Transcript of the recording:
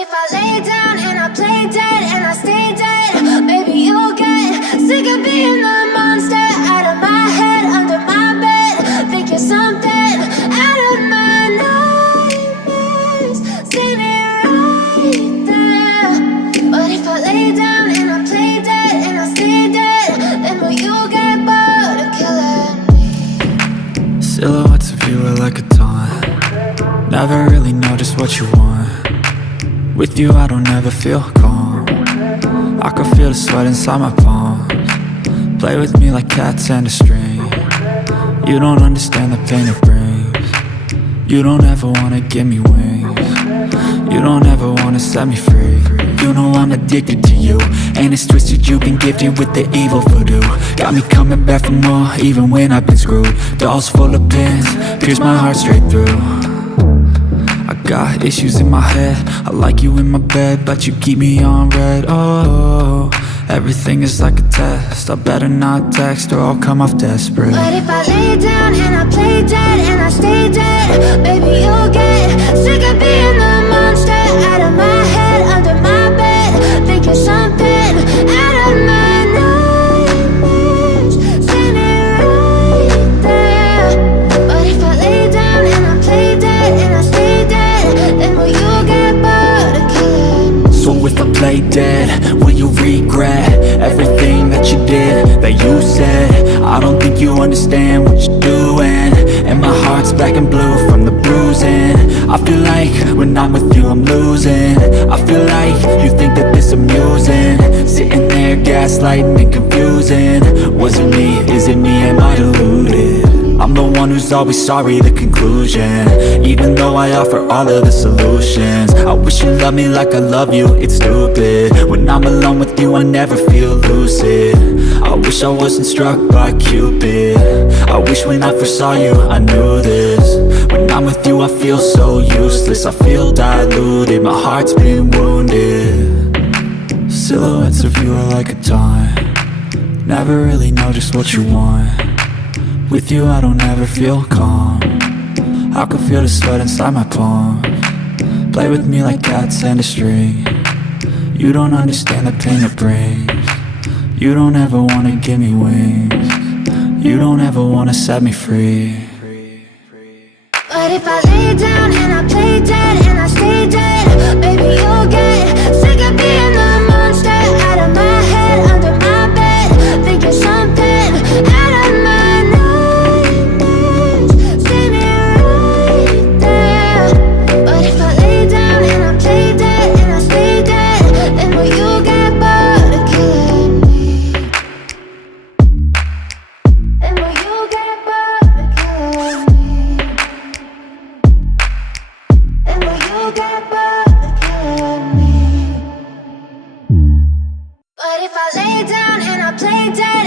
if I lay down and I play dead and I stay dead, maybe you'll get sick of being the monster out of my head, under my bed. Think you're something out of my nightmares, standing right there. But if I lay down and I play dead and I stay dead, then will you get bored of killing me? Silhouettes of you are like a taunt. Never really know just what you want. With you I don't ever feel calm. I can feel the sweat inside my palms. Play with me like cats and a string. You don't understand the pain it brings. You don't ever wanna give me wings. You don't ever wanna set me free. You know I'm addicted to you, and it's twisted, you've been gifted with the evil voodoo. Got me coming back for more, even when I've been screwed. Dolls full of pins, pierce my heart straight through. I got issues in my head, I like you in my bed, but you keep me on red. Oh, everything is like a test, I better not text or I'll come off desperate. But if I lay down and I play dead and I stay dead, baby you'll get sick of being the monster out of my head, under my bed. Think you're something out of my nightmares, standing right there. But if I lay down and I play dead and I stay dead, then will you get bored of killing me? So if I play dead, will you regret everything that you did, that you said? I don't think you understand what you're doing, and my heart's black and blue from the bruising. I feel like when I'm with you I'm losing. I feel like you think that this amusing, sitting there gaslighting and confusing. Was it me? Is it me? Am I deluded? I'm the one who's always sorry, the conclusion, even though I offer all of the solutions. I wish you loved me like I love you, it's stupid. When I'm alone with you I never feel lucid. I wish I wasn't struck by Cupid. I wish when I first saw you I knew this. When I'm with you I feel so useless, I feel diluted, my heart's been wounded. Silhouettes of you are like a taunt. Never really know just what you want. With you I don't ever feel calm. I can feel the sweat inside my palms. Play with me like cats and a string. You don't understand the pain it brings. You don't ever wanna give me wings. You don't ever wanna set me free. But if I lay down and I play dead and I stay dead, baby you'll get sick of being the monster out of my head, under my bed. Think you're something out of my nightmares, standing right there. But if I lay down and I play dead and I stay dead, then will you get bored of killing me? Then will you get bored of killing me? And will you get bored of killing me? But if I lay down and I play dead